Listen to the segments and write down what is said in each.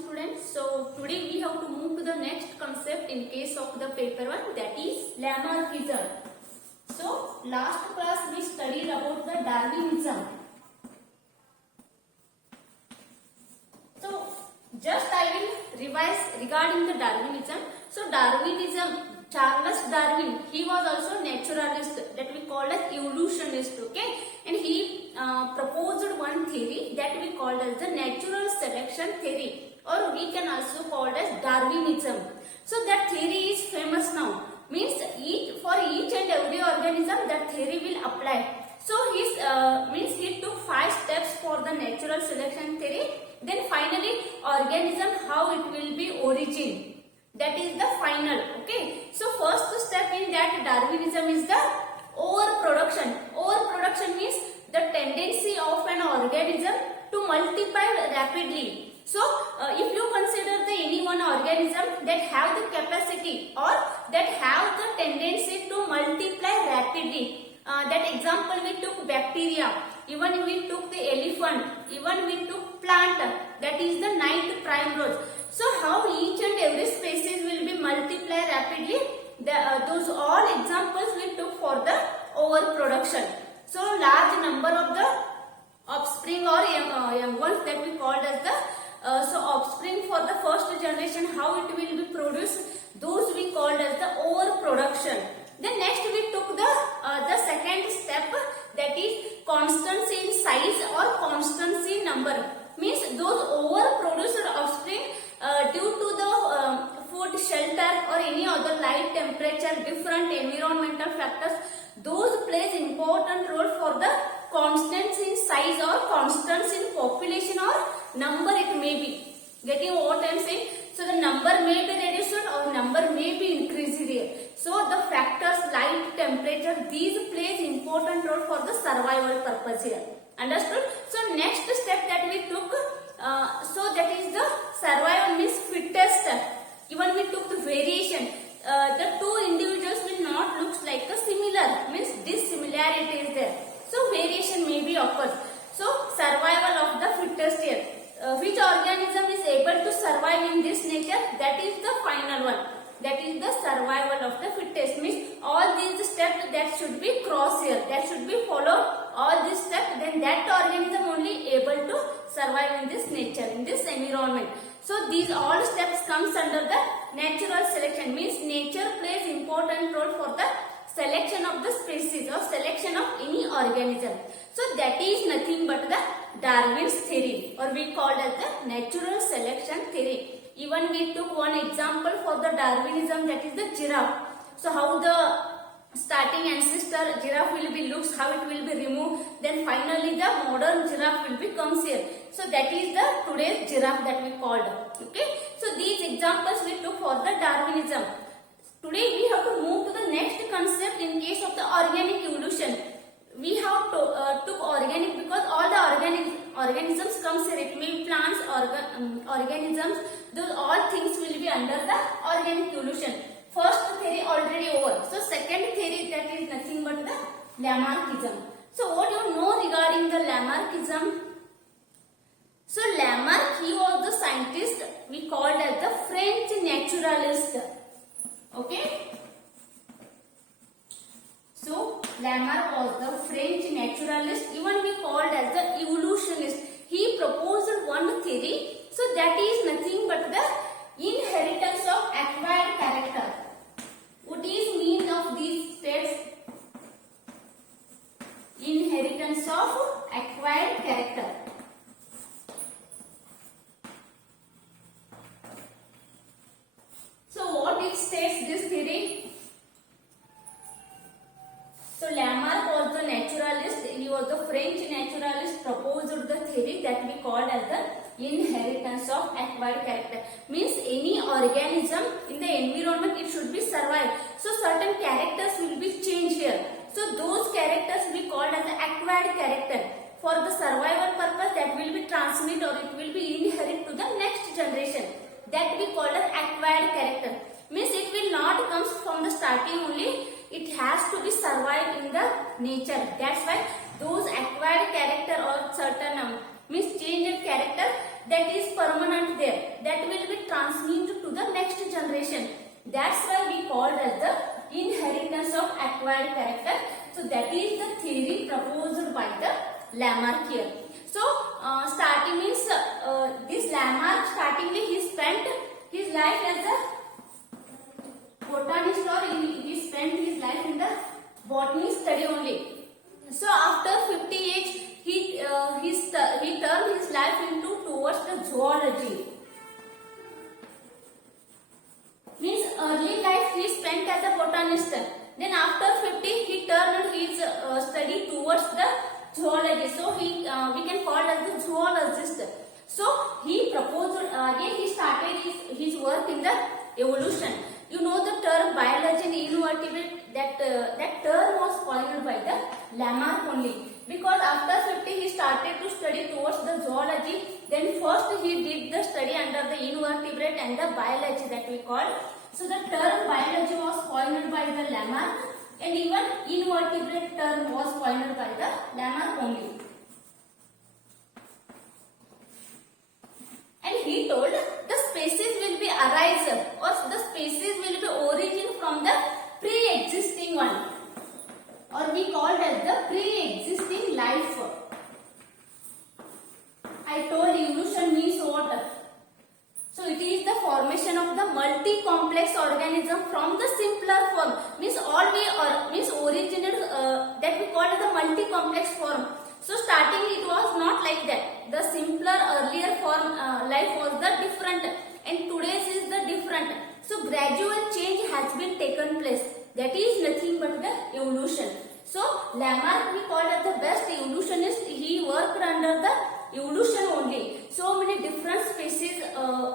students. So today we have to move to the next concept in case of the paper 1, that is Lamarckism. So last class we studied about the Darwinism. So just I will revise regarding the Darwinism. So Darwinism, Charles Darwin, he was also naturalist, that we call as evolutionist, okay, and he proposed one theory that we called as the natural selection theory, or we can also call it as Darwinism. So that theory is famous now, means for each and every organism that theory will apply. So he took 5 steps for the natural selection theory. Then finally organism, how it will be origin. That is the final, okay. So first step in that Darwinism is the overproduction. Overproduction means the tendency of an organism to multiply rapidly. So if you consider the any one organism that have the capacity or that have the tendency to multiply rapidly, that example we took bacteria, even we took the elephant, even we took plant, that is the 9th primrose. So how each and every species will be multiply rapidly, those all examples we took for the overproduction. So large number of the offspring or young ones that we called as the so offspring for the first generation, how it will be produced, those we called as the overproduction. Then next we took the second step, that is constancy in size or constancy in number, means those overproduced offspring due to the food, shelter or any other light, temperature, different environmental factors, those plays important role for the constancy in size or constancy in population or number it may be. Getting what I am saying? So the number may be reduced or number may be increased here. So the factors light, temperature, these plays important role for the survival purpose here. Understood? So next step that we took, so that is the survival means fittest. Even we took the variation. The two individuals will not look like a similar, means dissimilarity is there. So variation may be occurs. So survival of the fittest here. Which organism is able to survive in this nature? That is the final one. That is the survival of the fittest. Means all these steps that should be cross here. That should be followed. All these steps, then that organism only able to survive in this nature, in this environment. So these all steps comes under the natural selection. Means nature plays important role for the selection of the species or selection of any organism. So that is nothing but the Darwin's theory, or we called as the natural selection theory. Even we took one example for the Darwinism, that is the giraffe. So how the starting ancestor giraffe will be looks, how it will be removed, then finally the modern giraffe will be comes here. So that is the today's giraffe that we called. Okay. So these examples we took for the Darwinism. Today we have to move to the next concept in case of the organic evolution. We have took organic because all the organisms comes here. It may be plants, organisms. Those all things will be under the organic evolution. First theory already over. So second theory, that is nothing but the Lamarckism. So what you know regarding the Lamarckism? So Lamarck, he was the scientist we called as the French naturalist. Okay. So Lamarck was the French naturalist, even we called as the evolutionist. He proposed one theory, so that is nothing but the inheritance of acquired character. What is mean of these steps? Inheritance of acquired character. So what it states this theory? So Lamarck was the naturalist, he was the French naturalist, proposed the theory that we called as the inheritance of acquired character. Means any organism in the environment, it should be survive. So certain characters will be changed here. So those characters we called as the acquired character. For the survival purpose, that will be transmitted or it will be inherited to the next generation. That we call as acquired character. Means it will not come from the starting only. It has to be survived in the nature. That's why those acquired character or certain means changed character that is permanent there, that will be transmitted to the next generation. That's why we called as the inheritance of acquired character. So that is the theory proposed by the Lamarck here. So starting means this Lamarck startingly he spent his life as a botanist, or he spent his life in the botany study only. So after 50 age he turned his life into towards the zoology. Means early life he spent as a botanist. Then after 50 he turned his study towards the zoology. So we can call as the zoologist. So he proposed again he started his work in the evolution. You know the term biology and invertebrate, that term was coined by the Lamarck only. Because after 50 he started to study towards the zoology. Then first he did the study under the invertebrate and the biology that we call. So the term biology was coined by the Lamarck, and even invertebrate term was coined by the Lamarck only. And he told the species will be arise, or the species will be origin from the pre-existing one, or we called as the pre-existing life. I told evolution means what? So it is the formation of the multi-complex organism from the simpler form. Means originated that we call as the multi-complex form. So starting it was not like that. The simpler earlier form life was the different, and today's is the different. So gradual change has been taken place. That is nothing but the evolution. So Lamarck we called as the best evolutionist. He worked under the evolution only. So many different species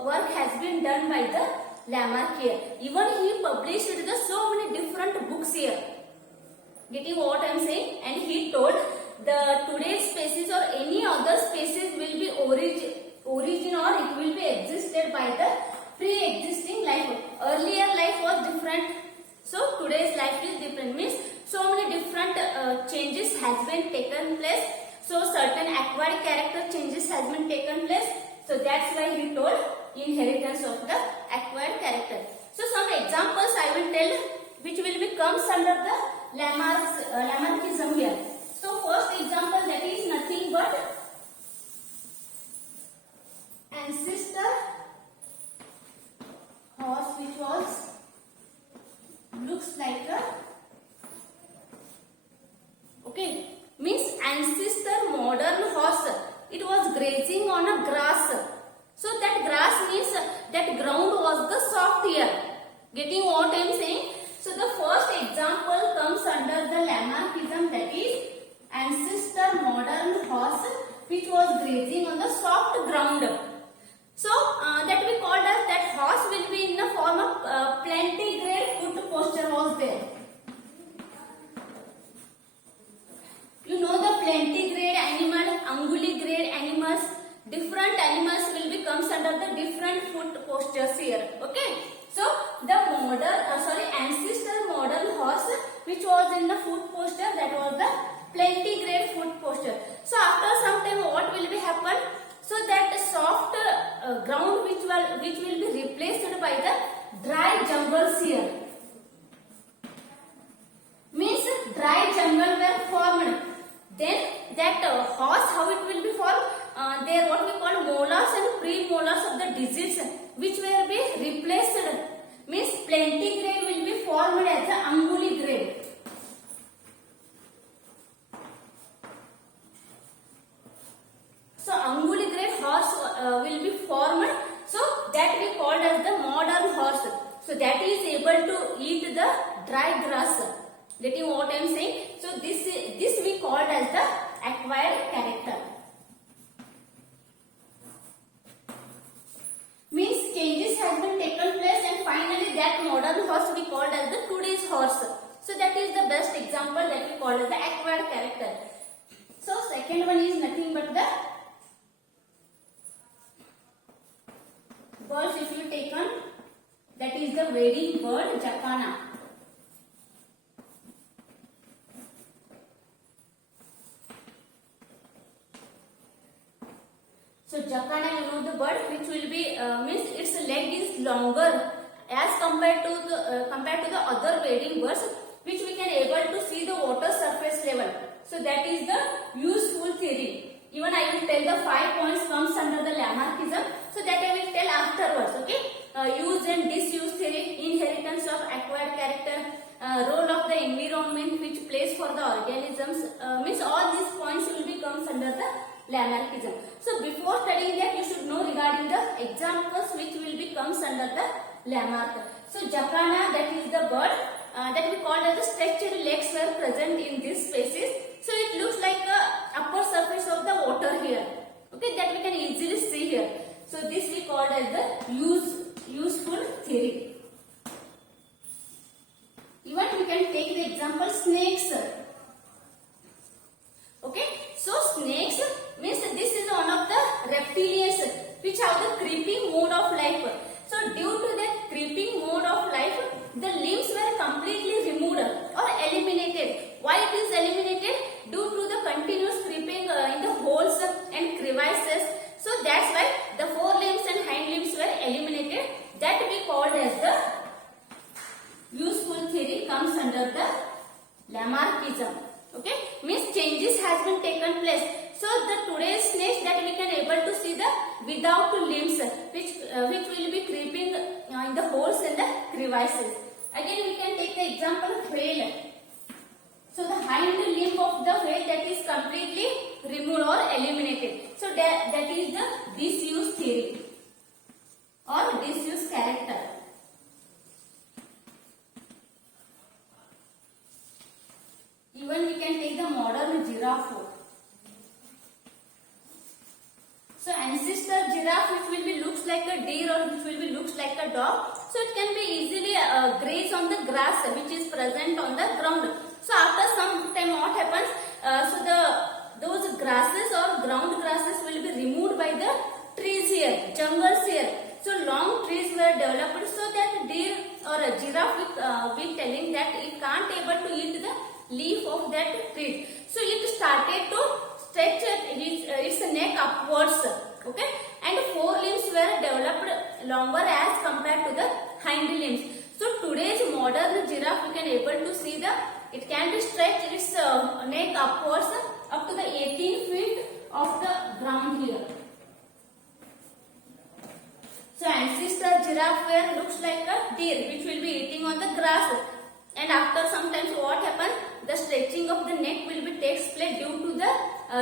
work has been done by the Lamarck here. Even he published the so many different books here. Getting what I am saying? And he told the today's species or any other species will be origin or it will be existed by the pre-existing life. Earlier life was different. So today's life is different. Means so many different changes has been taken place. So certain acquired character changes has been taken place. So that's why he told inheritance of the acquired character. So some examples I will tell which will be comes under the Lamarckism here. So first example, that is nothing but ancestor horse which looks like a means ancestor modern horse. It was grazing on a grass. So that grass means that ground was the soft here. Getting what I am saying? So the first example comes under the Lamarckism, that is ancestor modern horse which was grazing on the soft ground. So that we called as that horse will be in the form of plantigrade foot posture was there. You know the plantigrade animal, unguligrade animals, different animals will be comes under the different foot postures here. Okay. So the ancestor modern horse which was in the foot posture, that was the plantigrade foot posture. So after some time what will be happen? So that soft ground which will be replaced by the dry jungles here. Means dry jungle were formed. Then that horse, how it will be formed? There what we call molars and premolars of the disease which will be replaced. Means plantigrade will be formed as the unguligrade. So unguligrade horse will be formed. So that we called as the modern horse. So that is able to eat the dry grass. Getting what I am saying? So this we called as the acquired character. Means changes has been taken place, and finally that modern horse we called as the today's horse. So that is the best example that we call as the acquired character. So second one is nothing but the birds if you taken, that is the wading bird jacana. So jacana, you know the bird which will be means its leg is longer as compared to the other wading birds, which we can able to see the water surface level. So that is the useful theory. Even I will tell the 5 points comes under the Lamarckism. So that I will tell afterwards. Okay. Use and disuse theory, inheritance of acquired character, role of the environment which plays for the organisms. Means all these points will be comes under the Lamarckism. So before studying that, you should know regarding the examples which will be comes under the Lamarck. So jacana, that is the bird that we called as the stretched legs were present in this species. So it looks like a upper surface of the water here. Okay, that we can easily see here. So this we called as the useful theory. Even we can take the example snakes. Okay, so snakes means this is one of the reptilians which have the creeping mode of life. So due to that creeping mode of life, the limbs were completely removed or eliminated. Why it is eliminated? Due to the continuous creeping in the holes and crevices. So that's why the forelimbs and hind limbs were eliminated. That we called as the useful theory comes under the Lamarckism. Okay, means changes has been taken place. So the today's snakes that we can able to see the without limbs which will be creeping in the holes and the crevices. Again we can take the example of whale. So the hind limb of the whale that is completely removed or eliminated. So that is the disuse theory or disuse character. Even we can take the modern giraffe. So ancestor giraffe which will be looks like a deer or which will be looks like a dog. So it can be easily graze on the grass which is present on the ground. So after some time what happens? Those grasses or ground grasses will be removed by the trees here, jungles here. So long trees were developed so that deer or a giraffe will be telling that it can't able to eat the leaf of that tree. So it started to stretch its neck upwards. Okay, and forelimbs were developed longer as compared to the hind limbs. So today's modern giraffe we can able to see it can be stretched its neck upwards up to the 18 feet of the ground here. So ancestor giraffe were looks like a deer which will be eating on the grass, and after sometimes what happens, the stretching of the neck will be takes place due to the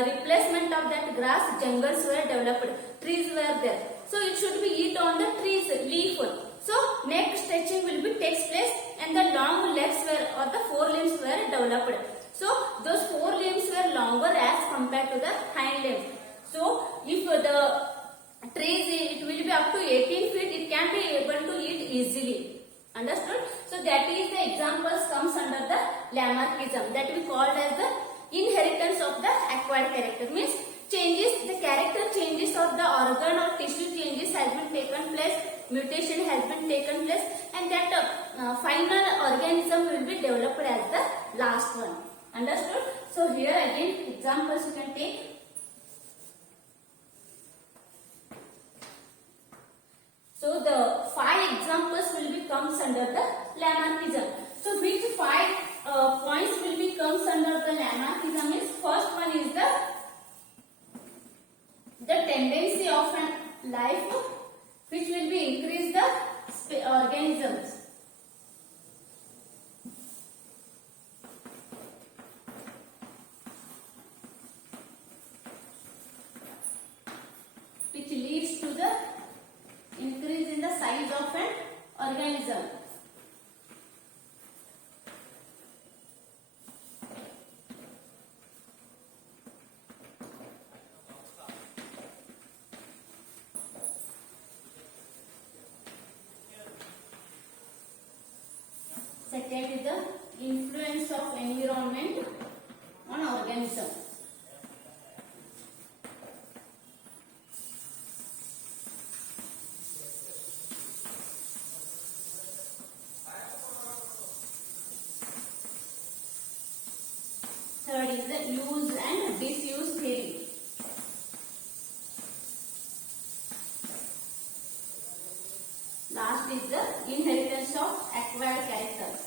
replacement of that grass. Jungles were developed, trees were there, so it should be eat on the trees leaf. So neck stretching will be takes place and the long legs were or the forelimbs were developed. So those forelimbs were longer as compared to the hind limbs. So if the trees it will be up to 18 feet, it can be able to eat easily. Understood? So that is the examples comes under the Lamarckism that we called as the inheritance of the acquired character. Means changes, the character changes or the organ or tissue changes has been taken place, mutation has been taken place, and that final organism will be developed as the last one. Understood? So here again examples you can take. So the 5 examples will be comes under the Lamarckism. So which 5 points will be comes under the Lamarckism is, first one is the tendency of an life which will be increase the organisms. Which leads to the increase in the size of an organism. Second is the influence of environment on organism. acquired character.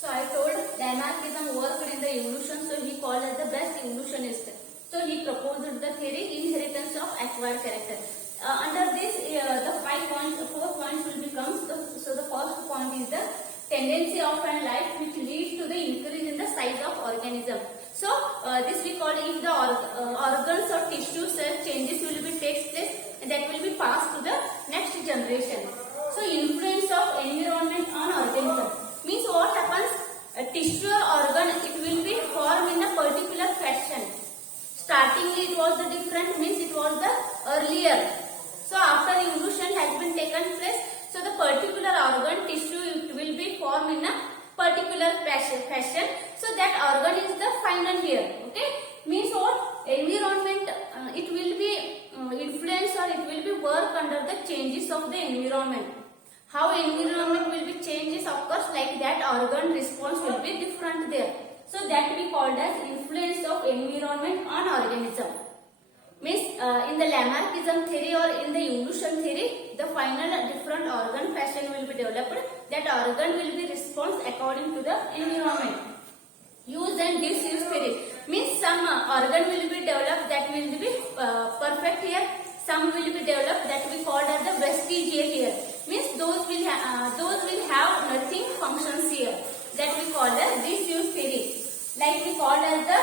So I told Lamarckism worked in the evolution, so he called as the best evolutionist. So he proposed the theory inheritance of acquired character. Under this, the 4 points will become. So the first point is the tendency of an life which leads to the increase in the size of organism. So this we call if the organs or tissue cell changes will be takes place, and that will be passed to the next generation. So influence of environment on organism means what happens? A tissue or organ, it will be formed in a particular fashion. Startingly it was the different, means it was the earlier. So after evolution has been taken place, so the particular organ tissue it will be formed in a particular fashion. So that organ is the final here. Okay, means what? Environment it will be influence or it will be work under the changes of the environment. How environment will be changes, of course, like that organ response will be different there. So that we called as influence of environment on organism. Means in the Lamarckism theory or in the evolution theory, the final different organ fashion will be developed. That organ will be response according to the environment. Use and disuse theory means some organ will be developed that will be perfect here. Some will be developed that we called as the vestigial here. Means those will have nothing functions here. That we call as disuse theory. Like we called as the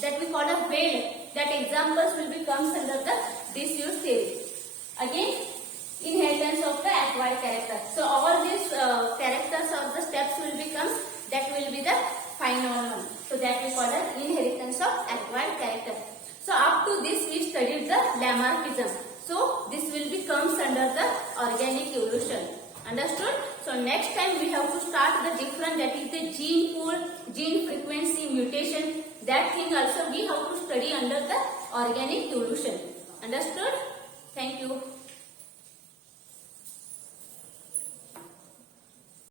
that we call a whale. That examples will be comes under the disuse theory. Again, inheritance of the acquired character. So all these characters or the steps will become that will be the final one. So that we call as inheritance of acquired character. So up to this we studied the Lamarckism. So this will be comes under the organic evolution. Understood? So next time we have to start the different, that is the gene pool, gene frequency, mutation. That thing also we have to study under the organic evolution. Understood? Thank you.